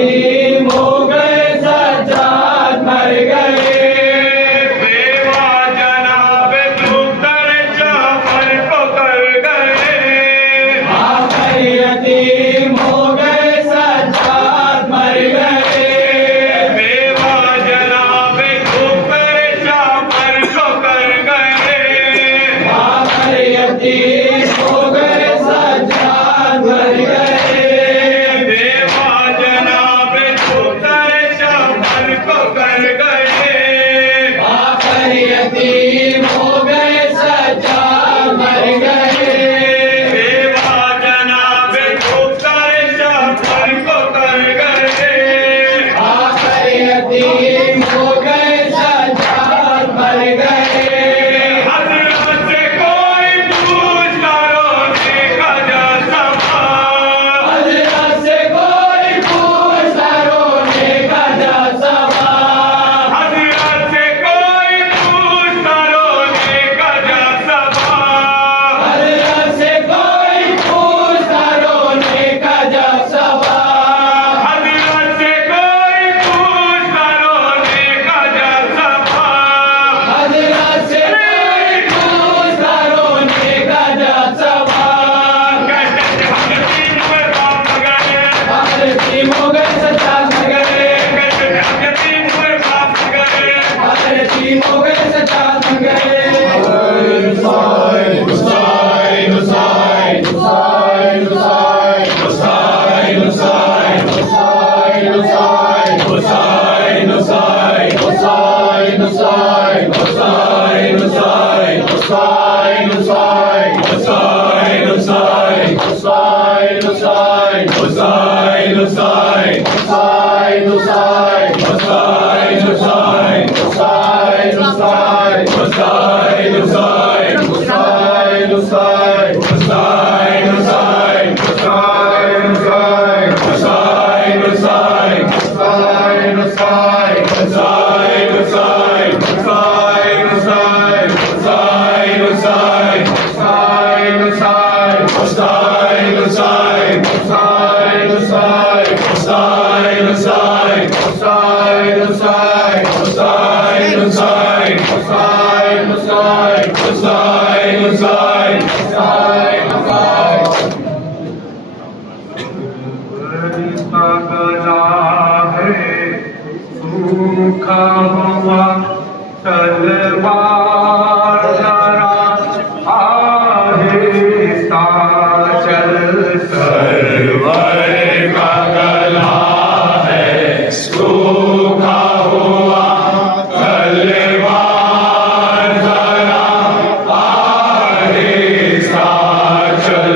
यतीम हो गए सज्जाद मर गए। बेवा जनाब दुख्तर जाफर को कर गए। आकर यतीम हो गए सज्जाद मर गए। बेवा जनाब दुख्तर जाफर को कर गए। आकर यतीम हो गए सज्जाद मर गए। बेवा जनाब दुख्तर जाफर को कर गए। आकर यतीम हो गए सज्जाद मर गए। बेवा जनाब दुख्तर जाफर को कर गए। आकर यतीम हो गए सज्जाद मर गए। हज़रत से कोई पूछता रोने का जा सवाल। हज़रत से कोई पूछता रोने का जा सवाल। हज़रत से कोई पूछता रोने का जा सवाल। हज़रत से कोई पूछता रोने का जा सवाल। हज़रत से कोई पूछता रोने का जा सवाल। हज़रत से कोई पूछता रोने का जा सवाल। कहते थे हम यतीम हुए बाप गए। हम यतीम हो गए सज्जाद मर गए। कहते थे हम यतीम हुए बाप गए। हम यतीम हो गए सज्जाद मर गए। सूखा हुआ तलवार जरा आहिस्ता चल। सरवर का गला है सूखा हुआ तलवार जरा आहिस्ता चल।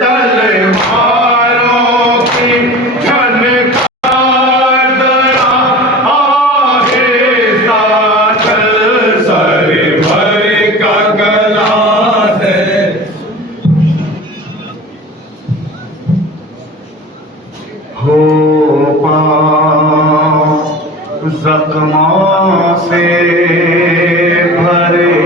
तलवारों की झनकार जरा आहिस्ता चल, सरवर का गला है। हो पाँव जख्मों से भरे,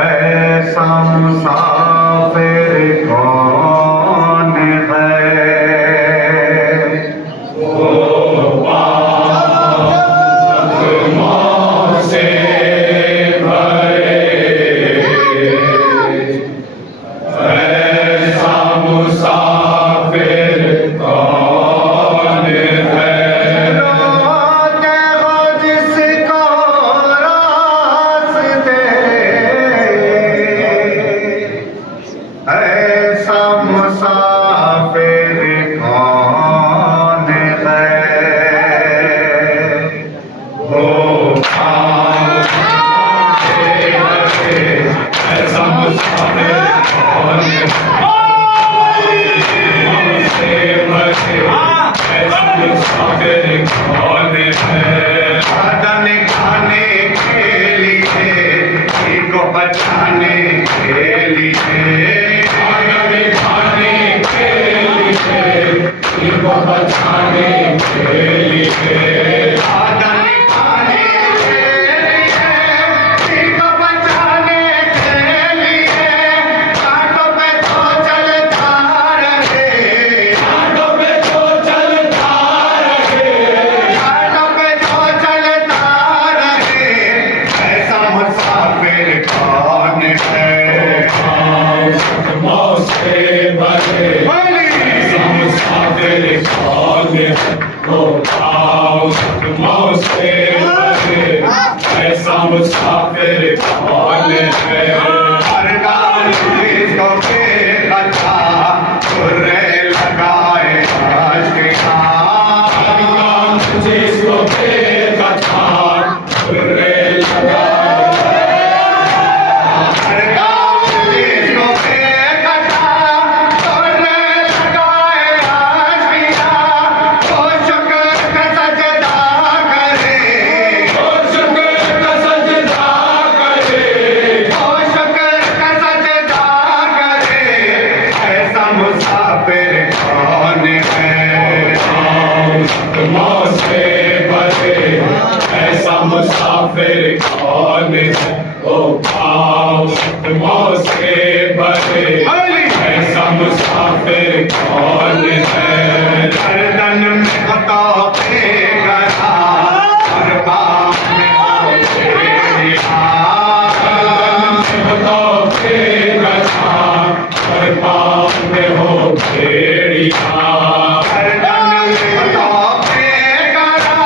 ऐसा मुसाफिर कौन है। हो पाँव जख्मों से भरे, ऐसा मुसाफिर कौन है। रोते हो जिसको रास्ते, ऐसा मुसाफिर कौन है। हो ऐसा मुसाफिर कौन है। ऐसा मुसाफिर कौन है। आदन खाने के लिए, को बचाने के लिए, आदन खाने के लिए, को बचाने के लिए, आदन खाने के लिए, को बचाने के लिए, कांटों पे तो चलता रहे, कांटों पे तो चलता रहे, कांटों पे तो चलता रहे। ऐसा मुसाफिर कौन है। जख्मों से भरे, ऐसा मुसाफिर कौन है। हो पाँव जख्मों से भरे, ऐसा मुसाफिर कौन है। हर गाल जिसको बेखता बुरे लगाए आज के नाम, हर गाल जिसको बेखता बुरे लगाए, हर गाल जिसको बेखता बुरे लगाए आज के नाम। वो शुक्र का सजदा करे, वो शुक्र का सजदा करे, वो शुक्र का सजदा करे। ऐसा मुसाफिर कौन है। जख्मों से भरे, ऐसा मुसाफिर कौन है। ओ पाँव जख्मों से भरे, ऐसा मुसाफिर कौन है। गर्दन में तोहफे गड़ा, और बाप में तेरिया, गर्दन में तोहफे गड़ा, और बाप में हो भेड़िया। गर्दन में तोहफे गड़ा,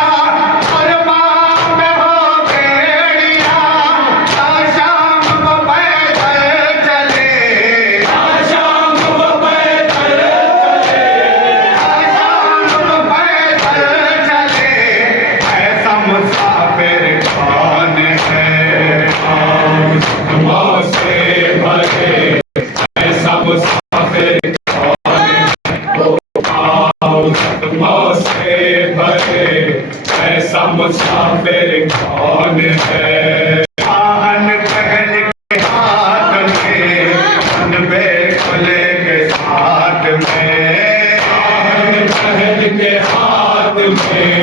और बाप में हो भेड़िया। शाम को पैदल चले, शाम को पैदल चले, शाम को पैदल चले। ऐसा मुसाफिर कौन है। जख्मों से भरे, ऐसा मुसाफिर कौन है। हो पाँव जख्मों से भरे, ऐसा मुसाफिर कौन है। आहन पहन के हाथ में, अनबे खुले के साथ में, आहन पहन के हाथ में,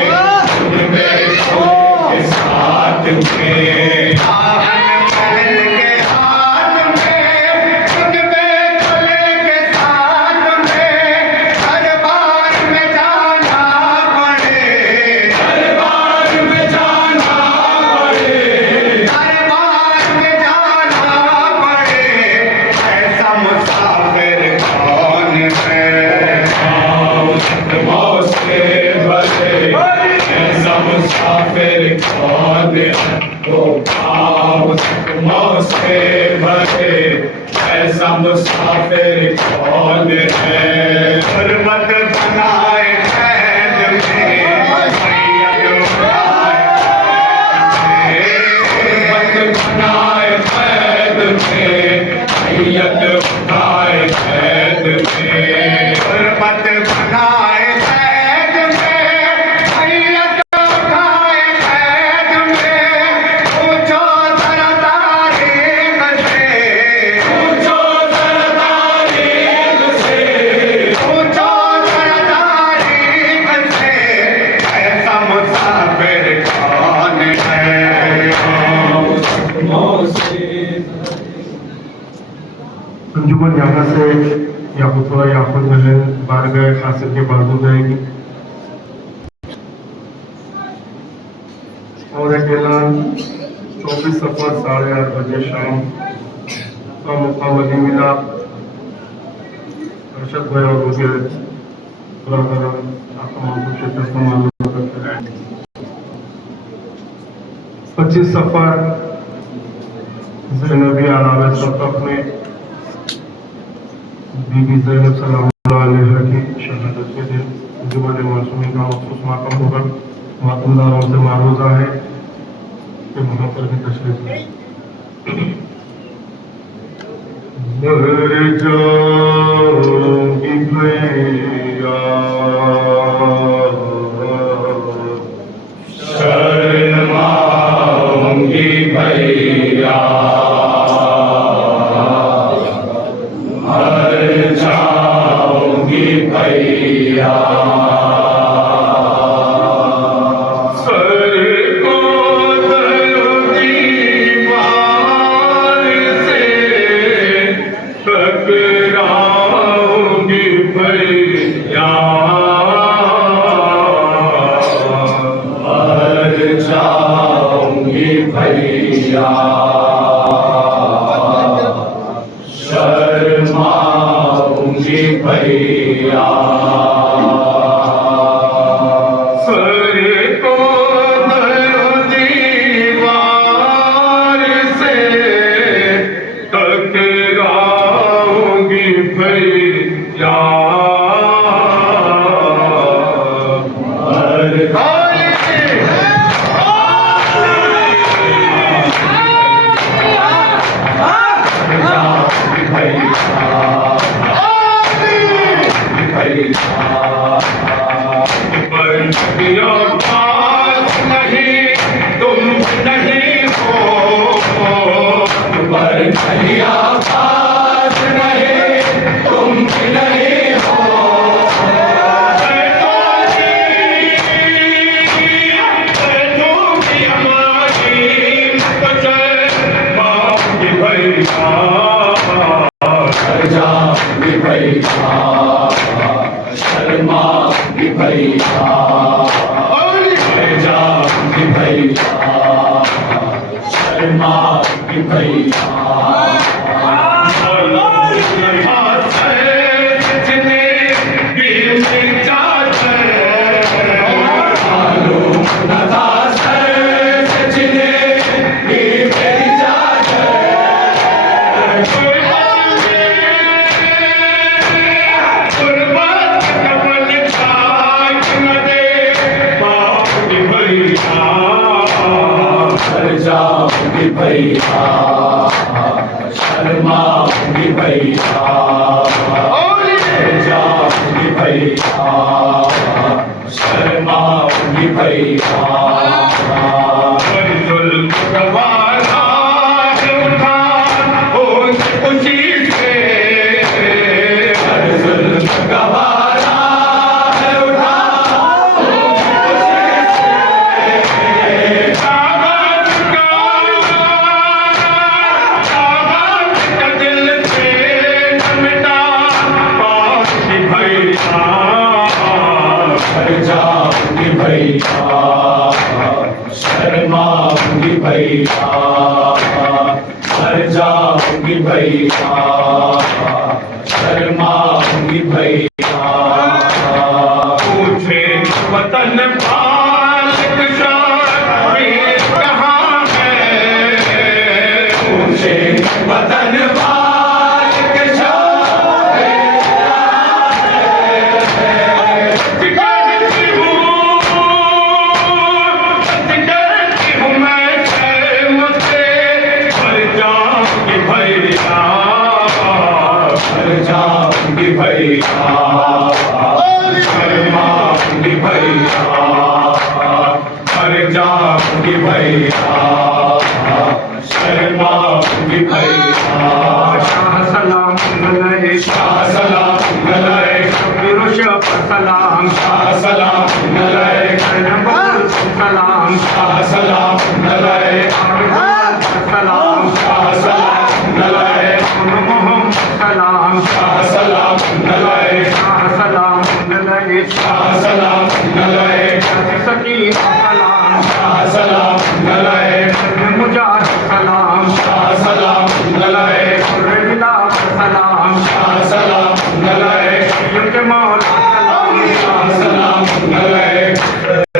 अनबे खुले के साथ में, आहन पहन के हाथ में, अनबे खुले के साथ में। दरबार में जाना पड़े, दरबार में जाना पड़े, दरबार में जाना पड़े। ऐसा मुसाफिर कौन है। जख्मों से भरे, ऐसा मुसाफिर कौन है। हो पाँव जख्मों से भरे, ऐसा मुसाफिर कौन है। गुरबत बनाए कैद में, सैयद उठाए, गुरबत बनाए कैद में, अंजुमन यहाँ से याकुतुल्लाह याकूब महल बारगाह खासिर के बाजू जाएगी और एक ऐलान 24 सफर 8:30 बजे शाम का मुकाम अली मिला अरशद भाई और मुझे तमाम क्षेत्र को मालूम करते हैं। 25 सफर ज़ैनबी आलाम सतफ में बीबी ज़ैनब सल्लल्लाहु अलैहा की शहादत के दिन जुम्मन मासूमी का मखसूस मातम होगा। मातमदारों से मारूजा है कि वहाँ पर भी तशरीफ लें। मर जाऊंगी भैया शर्माऊंगी भैया मर जाऊंगी भैया शर्माऊंगी भैया सर को दीवार से टकराऊंगी भैया शर्माऊंगी भैया जाऊंगी भैया शर्माऊंगी भैया जाऊंगी भैया शर्माऊंगी भैया जाऊंगी भैया शर्माऊंगी भैया जाऊंगी भैया शर्माऊंगी भैया मर जाऊंगी भैया शर्माऊंगी भैया पूछे वतन मालिक शाहीर कहाँ है पूछे वतन मालिक शाहीर जाऊंगी भैया शर्माऊंगी भैया मर जाऊंगी भैया शर्माऊंगी भैया शाह सलाम गलाए शाह सलाम गलाए फिरोश सलाम शाह सलाम गलाए सलाम शाह सलाम गलाए सलाम शाह सलाम गलाए मोहम्मद सलाम शाह सलाम नलय शाह सलाम नलय शाह सलाम नलय सकी सलाम शाह सलाम नलय मुजाहिद सलाम शाह सलाम नलय गुलाब सलाम शाह सलाम नलय युग मौला सलाम शाह सलाम नलय